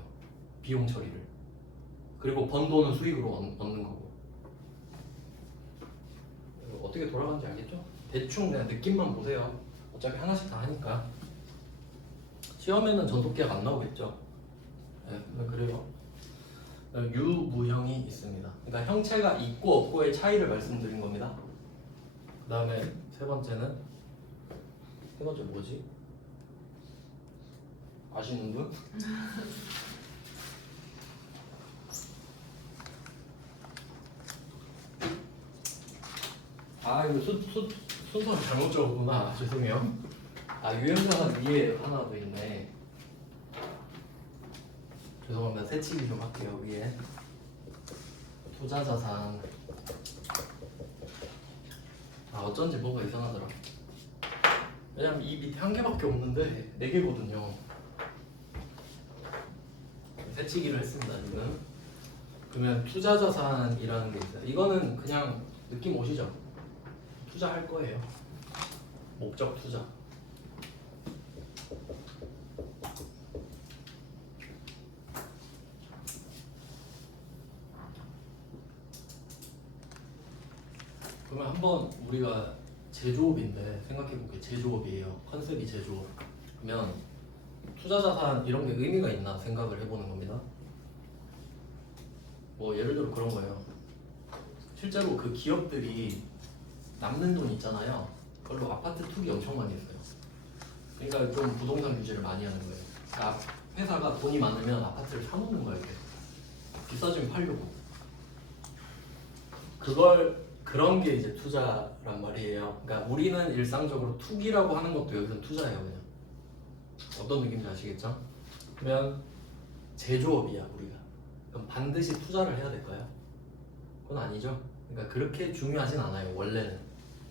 비용 처리를. 그리고 번 돈은 수익으로 얻는 거고. 어떻게 돌아가는지 알겠죠? 대충 그냥 느낌만 보세요. 어차피 하나씩 다 하니까. 시험에는 전속계약 안 나오겠죠. 네, 그래요. 유무형이 있습니다. 그러니까 형체가 있고 없고의 차이를 말씀드린 겁니다. 그 다음에 세 번째 뭐지? 아시는 분? 아 이거 순서를 잘못 적었구나. 죄송해요. 아 유형자산 위에 하나 더 있네. 죄송합니다. 새치기 좀 할게요. 위에 투자자산. 아 어쩐지 뭔가 이상하더라. 왜냐면 이 밑에 한 개밖에 없는데 네 개거든요. 새치기를 했습니다 지금. 그러면 투자자산이라는 게 있어요. 이거는 그냥 느낌 오시죠? 투자할 거예요. 목적 투자. 그러면 한번 우리가 제조업인데 생각해볼게. 제조업이에요. 컨셉이 제조업. 그러면 투자자산 이런 게 의미가 있나 생각을 해보는 겁니다. 뭐 예를 들어 그런 거예요. 실제로 그 기업들이 남는 돈 있잖아요. 그걸로 아파트 투기 엄청 많이 했어요. 그러니까 좀 부동산 규제를 많이 하는 거예요. 그러니까 회사가 돈이 많으면 아파트를 사놓는 거예요. 이렇게. 비싸지면 팔려고. 그런 게 이제 투자란 말이에요. 그러니까 우리는 일상적으로 투기라고 하는 것도 여기서 투자예요. 그냥. 어떤 느낌인지 아시겠죠? 그러면 제조업이야 우리가. 그럼 반드시 투자를 해야 될까요? 그건 아니죠. 그러니까 그렇게 중요하진 않아요 원래는.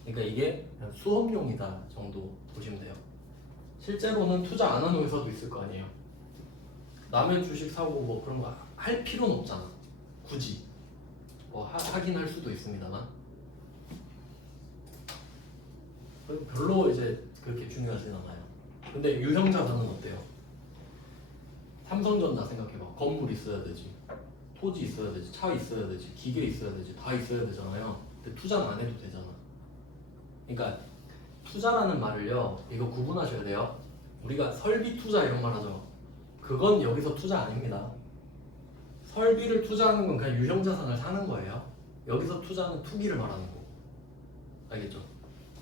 그러니까 이게 그냥 수업용이다 정도 보시면 돼요. 실제로는 투자 안 하는 회사도 있을 거 아니에요. 남의 주식 사고 뭐 그런 거 할 필요는 없잖아. 굳이 뭐 하긴 할 수도 있습니다만 별로 이제 그렇게 중요하진 않아요. 근데 유형 자산은 어때요? 삼성전자 생각해봐. 건물 있어야 되지, 토지 있어야 되지, 차 있어야 되지, 기계 있어야 되지, 다 있어야 되잖아요. 근데 투자는 안 해도 되잖아. 그러니까 투자라는 말을요, 이거 구분하셔야 돼요. 우리가 설비 투자 이런 말 하죠. 그건 여기서 투자 아닙니다. 설비를 투자하는 건 그냥 유형 자산을 사는 거예요. 여기서 투자는 투기를 말하는 거고. 알겠죠?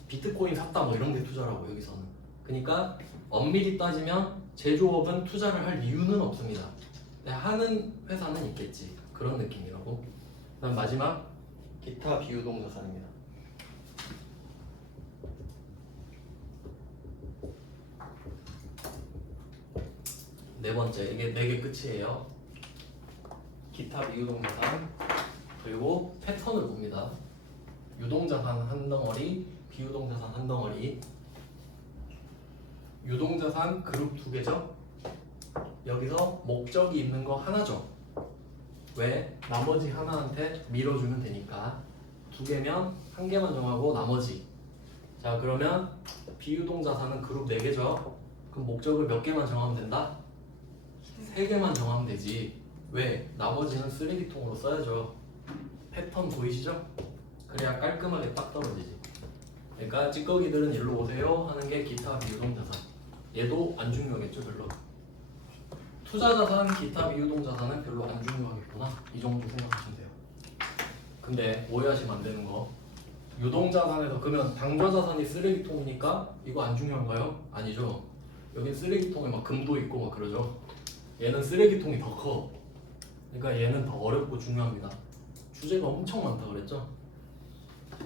비트코인 샀다 뭐 이런 게 투자라고 여기서는. 그러니까 엄밀히 따지면 제조업은 투자를 할 이유는 없습니다. 근데 하는 회사는 있겠지. 그런 느낌이라고. 그다음 마지막 기타 비유동 자산입니다. 네 번째, 이게 4개 끝이에요. 기타 비유동 자산. 그리고 패턴을 봅니다. 유동자산 한 덩어리, 비유동자산 한 덩어리. 유동자산 그룹 2개죠. 여기서 목적이 있는 거 하나죠. 왜? 나머지 하나한테 밀어주면 되니까. 2개면 1개만 정하고 나머지. 자 그러면 비유동자산은 그룹 4개죠. 그럼 목적을 몇 개만 정하면 된다? 3개만 정하면 되지. 왜? 나머지는 쓰레기통으로 써야죠. 패턴 보이시죠? 그래야 깔끔하게 딱 떨어지지. 그러니까 찌꺼기들은 일로 오세요 하는 게 기타 비유동자산. 얘도 안 중요하겠죠 별로. 투자자산, 기타 비유동자산은 별로 안 중요하겠구나. 이 정도 생각하시면 돼요. 근데 오해하시면 안 되는 거. 유동자산에서 그러면 당좌자산이 쓰레기통이니까 이거 안 중요한가요? 아니죠. 여긴 쓰레기통에 막 금도 있고 막 그러죠. 얘는 쓰레기통이 더 커. 그러니까 얘는 더 어렵고 중요합니다. 주제가 엄청 많다 그랬죠?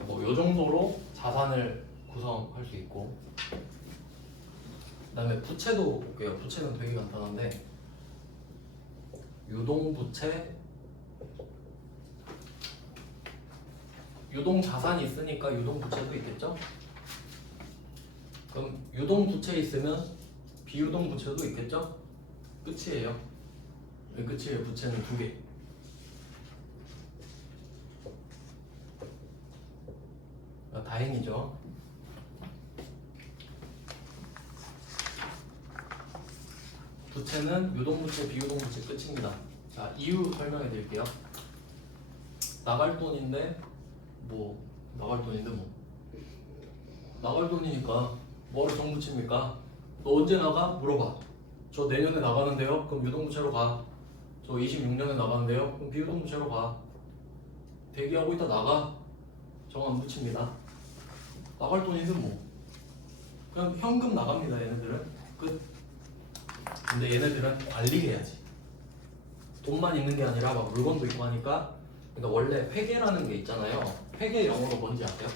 뭐 요 정도로 자산을 구성할 수 있고. 그 다음에 부채도 볼게요. 부채는 되게 간단한데 유동부채, 유동자산이 있으니까 유동부채도 있겠죠? 그럼 유동부채 있으면 비유동 부채도 있겠죠? 끝이에요. 네, 끝이에요. 부채는 2개. 다행이죠. 부채는 유동부채, 비유동부채 끝입니다. 자, 이유 설명해 드릴게요. 나갈 돈인데 뭐 나갈 돈이니까 뭐로 정부채입니까? 너 언제 나가? 물어봐. 저 내년에 나가는데요? 그럼 유동부채로 가. 저 26년에 나가는데요? 그럼 비유동부채로 가. 대기하고 있다 나가. 정 안 붙입니다. 나갈 돈인데 뭐 그냥 현금 나갑니다. 얘네들은 끝. 근데 얘네들은 관리해야지. 돈만 있는 게 아니라 막 물건도 있고 하니까. 그러니까 원래 회계라는 게 있잖아요. 회계 영어로 뭔지 아세요?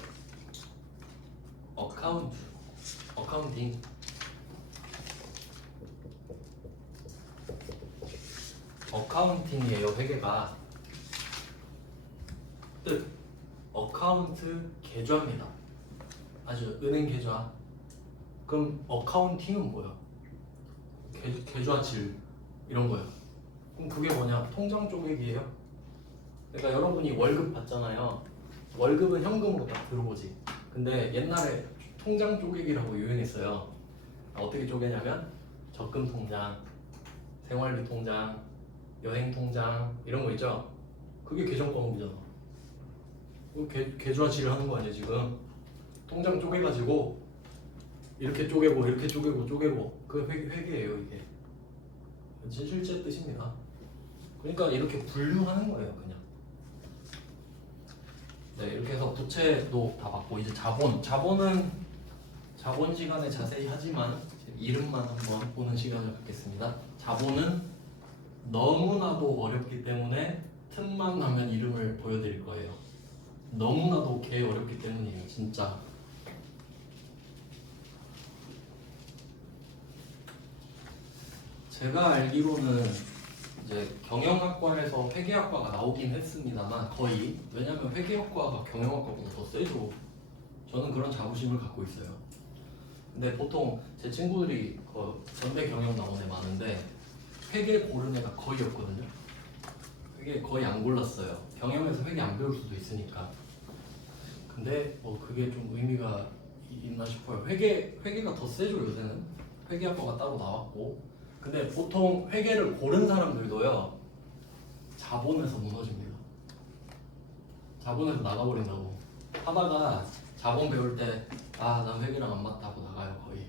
어카운팅. 어카운팅이에요. 회계가 뜻 어카운트 계좌입니다. 아주 은행 계좌. 그럼 어카운팅은 뭐야? 계좌질 이런 거예요. 그럼 그게 뭐냐? 통장 쪼개기예요. 그러니까 여러분이 월급 받잖아요. 월급은 현금으로 딱 들어오지. 근데 옛날에 통장 쪼개기라고 유행했어요. 어떻게 쪼개냐면 적금 통장, 생활비 통장, 여행 통장 이런 거 있죠. 그게 계정 방법이잖아. 계좌질을 하는 거 아니야 지금? 통장 쪼개가지고 이렇게 쪼개고 이렇게 쪼개고 그 회계예요 이게. 실제 뜻입니다. 그러니까 이렇게 분류하는 거예요 그냥. 네, 이렇게 해서 부채도 다 받고 이제 자본은 자본 시간에 자세히 하지만 이름만 한번 보는 시간을 갖겠습니다. 자본은 너무나도 어렵기 때문에 틈만 나면 이름을 보여드릴 거예요. 너무나도 개 어렵기 때문이에요 진짜. 제가 알기로는 이제 경영학과에서 회계학과가 나오긴 했습니다만 거의. 왜냐면 회계학과가 경영학과보다 더 세죠. 저는 그런 자부심을 갖고 있어요. 근데 보통 제 친구들이 전대 경영 나온 애 많은데 회계 고른 애가 거의 없거든요. 회계 거의 안 골랐어요. 경영에서 회계 안 배울 수도 있으니까. 근데 그게 좀 의미가 있나 싶어요. 회계가 더 세죠 요새는. 회계학과가 따로 나왔고. 근데 보통 회계를 고른 사람들도요 자본에서 무너집니다. 자본에서 나가버린다고. 하다가 자본 배울 때 난 회계랑 안 맞다고 나가요 거의.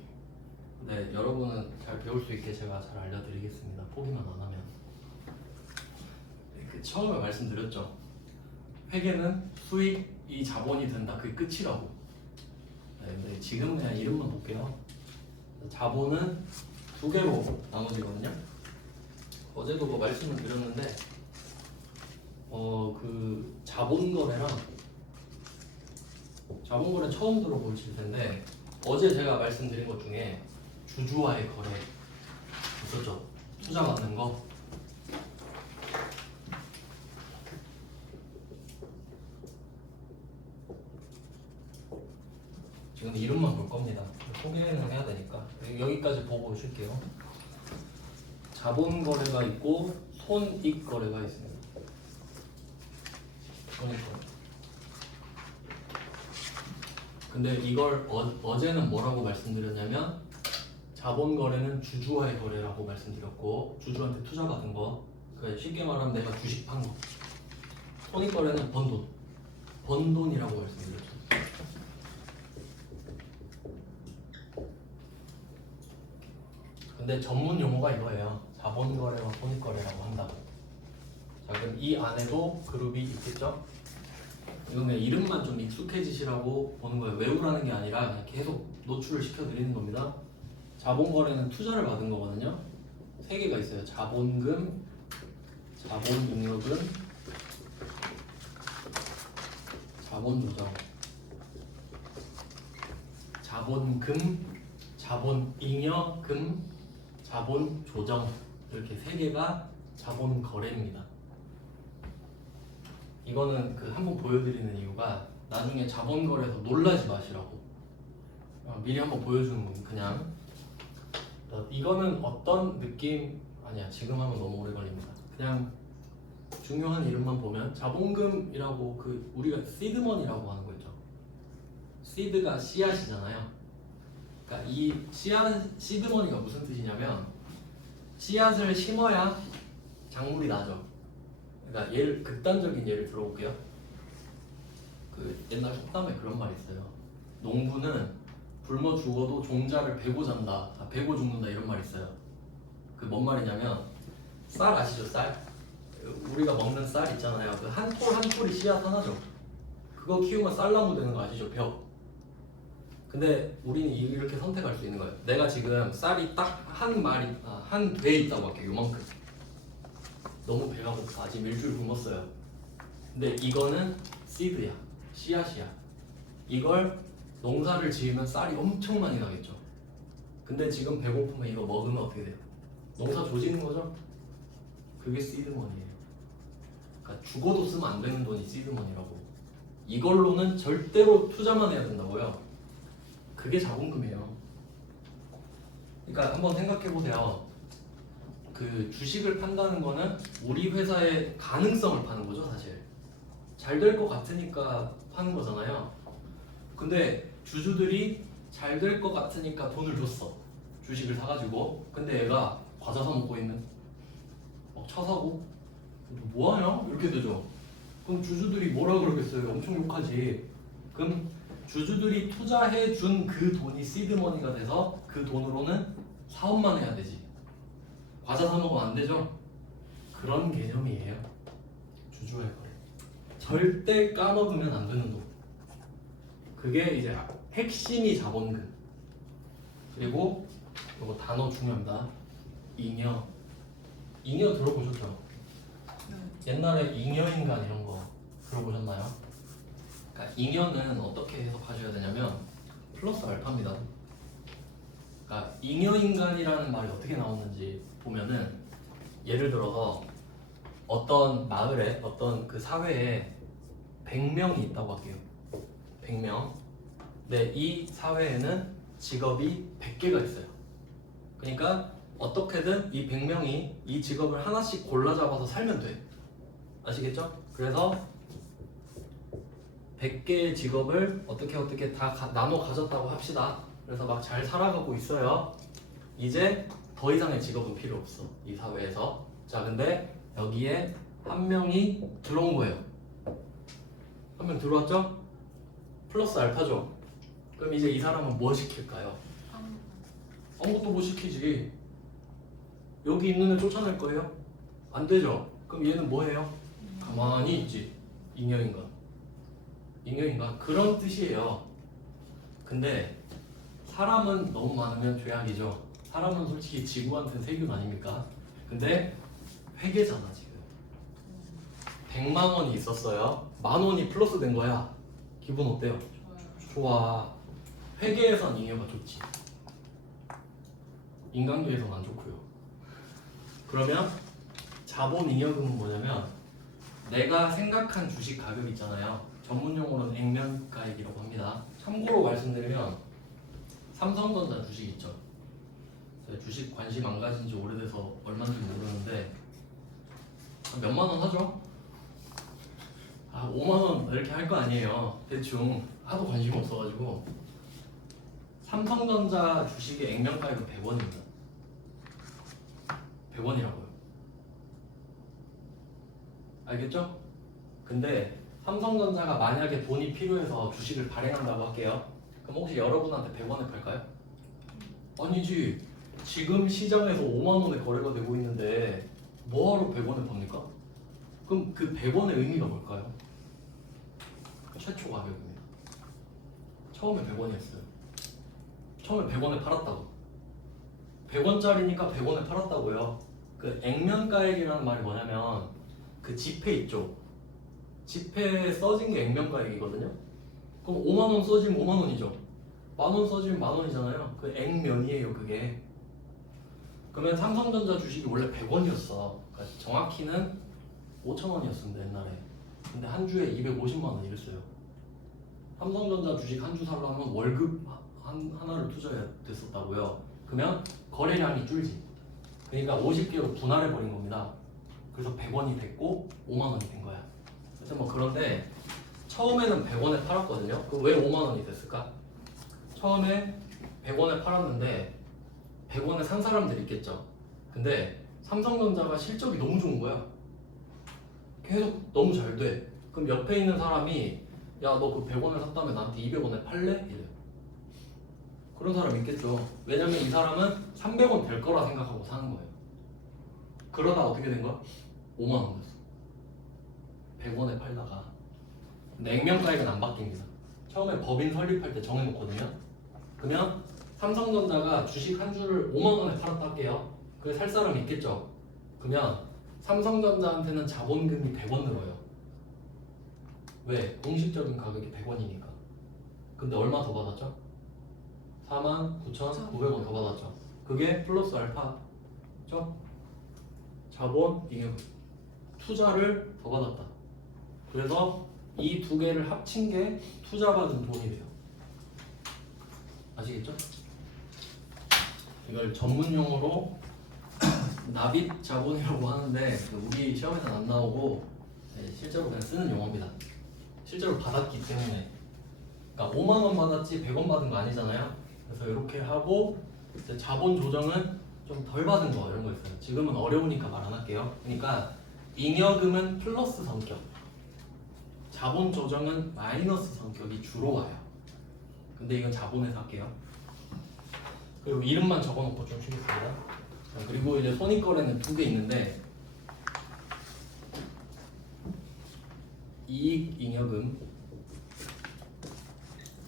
근데 여러분은 잘 배울 수 있게 제가 잘 알려드리겠습니다. 포기만 안 하면. 처음에 말씀드렸죠. 회계는 수익이 자본이 된다. 그게 끝이라고. 네, 근데 지금 그냥 이름만 볼게요. 자본은 2개로 나눠지거든요. 어제도 말씀을 드렸는데 그 자본거래랑 자본거래 처음 들어보실 텐데 어제 제가 말씀드린 것 중에 주주와의 거래 있었죠. 투자 받는 거. 지금 이름만 볼 겁니다. 소개는 해야 되니까 여기까지 보고 오실게요. 자본 거래가 있고 손익 거래가 있습니다. 손익 거래. 근데 이걸 어제는 뭐라고 말씀드렸냐면 자본 거래는 주주와의 거래라고 말씀드렸고 주주한테 투자 받은 거. 쉽게 말하면 내가 주식 판 거. 손익 거래는 번 돈이라고 말씀드렸죠. 근데 전문 용어가 이거예요. 자본 거래와 손익 거래라고 한다고. 자, 그럼 이 안에도 그룹이 있겠죠? 이건 그냥 이름만 좀 익숙해지시라고 보는 거예요. 외우라는 게 아니라 그냥 계속 노출을 시켜드리는 겁니다. 자본 거래는 투자를 받은 거거든요. 3개가 있어요. 자본금, 자본잉여금, 자본조정. 자본금, 자본잉여금, 자본조정. 이렇게 3개가 자본 거래입니다. 이거는 한번 보여드리는 이유가 나중에 자본 거래에서 놀라지 마시라고. 미리 한번 보여주는 겁니다. 그냥 이거는 어떤 느낌 아니야. 지금 하면 너무 오래 걸립니다. 그냥 중요한 이름만 보면 자본금이라고 그 우리가 시드머니라고 하는 거 있죠. 시드가 씨앗이잖아요. 그러니까 이 시드머니가 무슨 뜻이냐면 씨앗을 심어야 작물이 나죠. 그러니까 극단적인 예를 들어볼게요. 그 옛날 속담에 그런 말이 있어요. 농부는 굶어 죽어도 종자를 베고 잔다, 베고 죽는다 이런 말이 있어요. 그 뭔 말이냐면 쌀 아시죠? 쌀? 우리가 먹는 쌀 있잖아요. 그 한 톨 한 톨이 씨앗 하나죠. 그거 키우면 쌀나무 되는 거 아시죠? 벼. 근데 우리는 이렇게 선택할 수 있는 거예요. 내가 지금 쌀이 딱 한 배에 있다고 할게요. 요만큼. 너무 배가 고파. 지금 일주일 굶었어요. 근데 이거는 씨드야. 씨앗이야. 이걸 농사를 지으면 쌀이 엄청 많이 나겠죠. 근데 지금 배고프면 이거 먹으면 어떻게 돼요? 농사 조지는 거죠? 그게 시드머니예요. 그러니까 죽어도 쓰면 안 되는 돈이 시드머니라고. 이걸로는 절대로 투자만 해야 된다고요. 그게 자본금이에요. 그러니까 한번 생각해 보세요. 그 주식을 판다는 거는 우리 회사의 가능성을 파는 거죠, 사실. 잘 될 것 같으니까 파는 거잖아요. 근데 주주들이 잘 될 것 같으니까 돈을 줬어. 주식을 사가지고. 근데 얘가 과자 사 먹고 있는. 막 차 사고. 뭐하냐? 이렇게 되죠. 그럼 주주들이 뭐라 그러겠어요? 엄청 욕하지. 그럼 주주들이 투자해 준 그 돈이 시드머니가 돼서 그 돈으로는 사업만 해야 되지. 과자 사 먹으면 안 되죠? 그런 개념이에요. 주주의 거래. 절대 까먹으면 안 되는 돈. 그게 이제 핵심이 자본금. 그리고 이거 단어 중요합니다. 잉여. 잉여 들어보셨죠? 네. 옛날에 잉여인간 이런 거 들어보셨나요? 그러니까 잉여는 어떻게 해석하셔야 되냐면 플러스 알파입니다. 그러니까 잉여인간이라는 말이 어떻게 나오는지 보면은 예를 들어서 어떤 마을에 어떤 그 사회에 100명이 있다고 할게요. 100명. 근데 이 사회에는 직업이 100개가 있어요. 그러니까 어떻게든 이 100명이 이 직업을 하나씩 골라 잡아서 살면 돼. 아시겠죠? 그래서 100개의 직업을 어떻게 다 나눠 가졌다고 합시다. 그래서 막 잘 살아가고 있어요. 이제 더 이상의 직업은 필요 없어. 이 사회에서. 자, 근데 여기에 한 명이 들어온 거예요. 한 명 들어왔죠? 플러스 알파죠? 그럼 이제 이 사람은 뭐 시킬까요? 아무것도 못 시키지. 여기 있는 애 쫓아낼 거예요? 안 되죠? 그럼 얘는 뭐 해요? 가만히 있지. 잉여인간. 잉여인간. 그런 뜻이에요. 근데 사람은 너무 많으면 죄악이죠. 사람은 솔직히 지구한테는 세균 아닙니까? 근데 회계잖아 지금. 100만 원이 있었어요. 만 원이 플러스 된 거야. 기분 어때요? 좋아. 회계에선 잉여가 좋지. 인간계에선 안 좋고요. 그러면 자본 잉여금은 뭐냐면 내가 생각한 주식 가격 있잖아요. 전문 용어로는 액면가액이라고 합니다. 참고로 말씀드리면 삼성전자 주식 있죠. 제가 주식 관심 안 가진 지 오래돼서 얼마인지 모르는데 몇만 원 하죠? 5만 원 이렇게 할 거 아니에요. 대충 하도 관심 없어가지고. 삼성전자 주식의 액면가액은 100원입니다. 100원이라고요. 알겠죠? 근데 삼성전자가 만약에 돈이 필요해서 주식을 발행한다고 할게요. 그럼 혹시 여러분한테 100원에 팔까요? 아니지. 지금 시장에서 5만 원에 거래가 되고 있는데 뭐하러 100원에 팝니까? 그럼 그 100원의 의미가 뭘까요? 최초 가격입니다. 처음에 100원이었어요. 처음에 100원에 팔았다고. 100원짜리니까 100원에 팔았다고요. 그 액면가액이라는 말이 뭐냐면 그 지폐 있죠. 지폐에 써진 게 액면가액이거든요. 그럼 5만 원 써지면 5만 원이죠. 만 원 써지면 만 원이잖아요. 그 액면이에요, 그게. 그러면 삼성전자 주식이 원래 100원이었어. 그러니까 정확히는 5천 원이었습니다, 옛날에. 근데 한 주에 250만 원 이랬어요. 삼성전자 주식 한 주 살려면 월급 하나를 투자해야 됐었다고요. 그러면 거래량이 줄지. 그러니까 50개로 분할해 버린 겁니다. 그래서 100원이 됐고 5만 원이 된 거야. 하여튼 뭐 그런데 처음에는 100원에 팔았거든요. 그럼 왜 5만 원이 됐을까? 처음에 100원에 팔았는데 100원에 산 사람들이 있겠죠. 근데 삼성전자가 실적이 너무 좋은 거야. 계속 너무 잘 돼. 그럼 옆에 있는 사람이 야 너 그 100원에 샀다며 나한테 200원에 팔래? 이래. 그런 사람 있겠죠. 왜냐면 이 사람은 300원 될 거라 생각하고 사는 거예요. 그러다 어떻게 된 거야? 5만 원 됐어. 100원에 팔다가. 근데 액면가액은 안 바뀝니다. 처음에 법인 설립할 때 정해놓거든요. 그러면 삼성전자가 주식 한 주를 5만 원에 팔았다 할게요. 그게 살 사람이 있겠죠. 그러면 삼성전자한테는 자본금이 100원 늘어요. 왜? 공식적인 가격이 100원이니까. 근데 얼마 더 받았죠? 49,900원 더 받았죠. 그게 플러스 알파죠? 자본, 잉여, 투자를 더 받았다. 그래서 이 두 개를 합친 게 투자받은 돈이 돼요. 아시겠죠? 이걸 전문용어로 납입 자본이라고 하는데 우리 시험에서는 안 나오고 실제로 그냥 쓰는 용어입니다. 실제로 받았기 때문에. 그러니까 5만 원 받았지 100원 받은 거 아니잖아요. 그래서 이렇게 하고 이제 자본 조정은 좀 덜 받은 거 이런 거 있어요. 지금은 어려우니까 말 안 할게요. 그러니까 잉여금은 플러스 성격, 자본 조정은 마이너스 성격이 주로 와요. 근데 이건 자본에서 할게요. 그리고 이름만 적어놓고 좀 쉬겠습니다. 자, 그리고 이제 손익거래는 두 개 있는데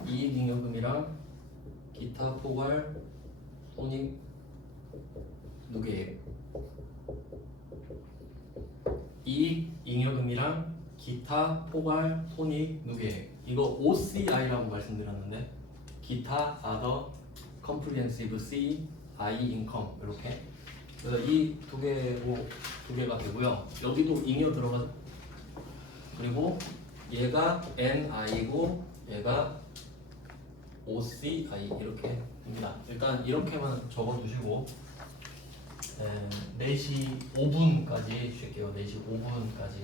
이익잉여금이랑 기타 포괄 손익 누계액. 이익잉여금이랑 기타 포괄 손익 누계액. 이거 OCI라고 말씀드렸는데 기타 other comprehensive C I income 이렇게. 그래서 이 두 개가 되고요. 여기도 잉여 들어가. 그리고 얘가 NI고 얘가 OCI 이렇게 됩니다. 일단 이렇게만 적어두시고 4시 5분까지 쉴게요. 4시 5분까지.